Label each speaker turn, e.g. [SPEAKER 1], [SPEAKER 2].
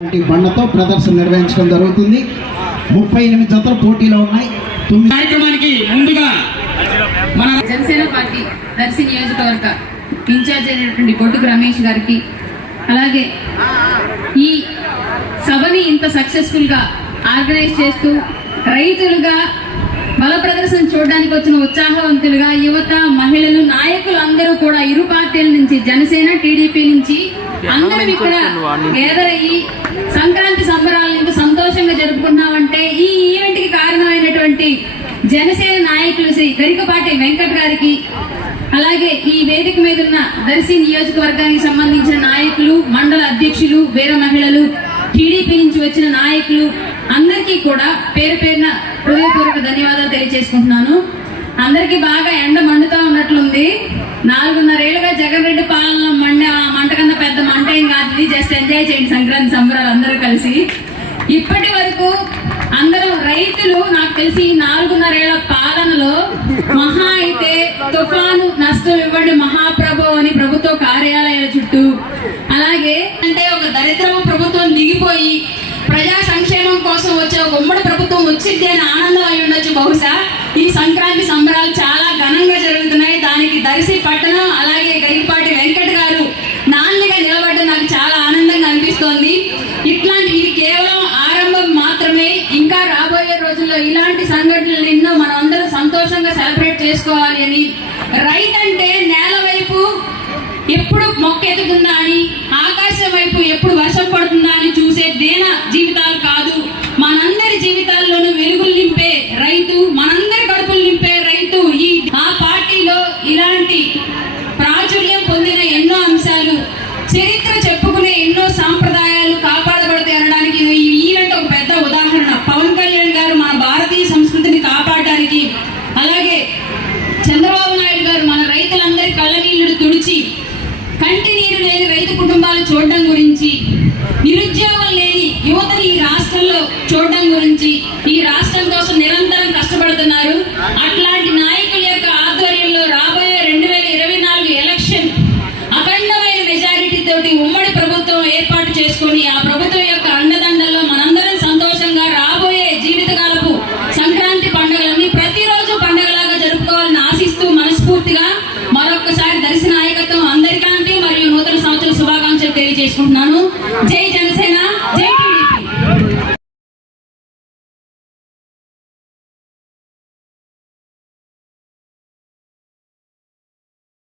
[SPEAKER 1] బండతో ప్రదర్శన నిర్వహించడం జరుగుతుంది. ముప్పై ఎనిమిది జతలు పోటీలో ఉన్నాయి. తొమ్మిది
[SPEAKER 2] కార్యక్రమానికి ముందుగా మన
[SPEAKER 3] జనసేన పార్టీ దర్శి నియోజకవర్గ ఇన్ఛార్జ్ అయినటువంటి బొడ్డుకు రమేష్ గారికి అలాగే ఈ సభని ఇంత సక్సెస్ఫుల్గా ఆర్గనైజ్ చేస్తూ రైతులుగా బల ప్రదర్శన చూడడానికి వచ్చిన ఉత్సాహవంతులుగా యువత మహిళలు నాయకులు అందరూ కూడా ఇరు పార్టీల నుంచి జనసేన టీడీపీ నుంచి అందరం ఇక్కడ అయ్యి సంక్రాంతి సంబరాలను ఇంత సంతోషంగా జరుపుకున్నామంటే ఈ ఈవెంట్కి కారణమైనటువంటి జనసేన నాయకులు శ్రీ గరికపాటి వెంకట్ గారికి అలాగే ఈ వేదిక మీద ఉన్న దర్శి నియోజకవర్గానికి సంబంధించిన నాయకులు మండల అధ్యక్షులు వీర మహిళలు టీడీపీ నుంచి వచ్చిన నాయకులు అందరికీ కూడా పేరు పేరున హృదయపూర్వక ధన్యవాదాలు తెలియజేసుకుంటున్నాను. అందరికీ బాగా ఎండ మండుతా ఉన్నట్లుంది. నాలుగున్నరేళ్ళుగా జగన్ రెడ్డి పాలనలో ఎంజాయ్ చేయండి సంక్రాంతి సంబరాలు అందరూ కలిసి ఇప్పటి వరకు అందరం రైతులు నాకు తెలిసి ఈ నాలుగున్నరేళ్ళ పాలనలో మహా అయితే తుఫాను నష్టం ఇవ్వండి మహాప్రభు అని ప్రభుత్వ కార్యాలయాల చుట్టూ. అలాగే అంటే ఒక దరిద్రమ ప్రభుత్వం దిగిపోయి ప్రజా సంక్షేమం కోసం వచ్చే ఒక ఉమ్మడి ప్రభుత్వం వచ్చింది అని ఆనందం అయి ఉండొచ్చు బహుశా. ఈ సంక్రాంతి సంబరాలు చాలా ఘనంగా ఇలాంటి సంఘటనలు ఎన్నో మనం అందరం సంతోషంగా సెలబ్రేట్ చేసుకోవాలి అని. రైతు అంటే నేల వైపు ఎప్పుడు మొక్క ఎదుగుతుందా అని ఆకాశం వైపు ఎప్పుడు వర్షం పడుతుందా అని చూసే దేన జీవితాలు కాదు. మనందరి జీవితాల్లోనూ వెలుగులు నింపే రైతు మనందరి కడుపులు నింపే రైతు ఈ ఆ పార్టీలో ఇలాంటి ప్రాచుర్యం పొందిన ఎన్నో అంశాలు చరిత్ర చెప్పుకునే ఎన్నో సాంప్రదాయ గురించి కంటి నీరు లేని రైతు కుటుంబాలు చూడడం గురించి నిరుద్యోగం లేని యువతని ఈ రాష్ట్రంలో చూడడం గురించి ఈ రాష్ట్రం కోసం నిరంతరం కష్టపడుతున్నారు. అట్లాంటి నాయకుల యొక్క ఆధ్వర్యంలో రాబోయే రెండు వేల ఇరవై నాలుగు ఎలక్షన్ అఖండమైన మెజారిటీ తోటి ఉమ్మడి ప్రభుత్వం ఏర్పాటు చేసుకొని date and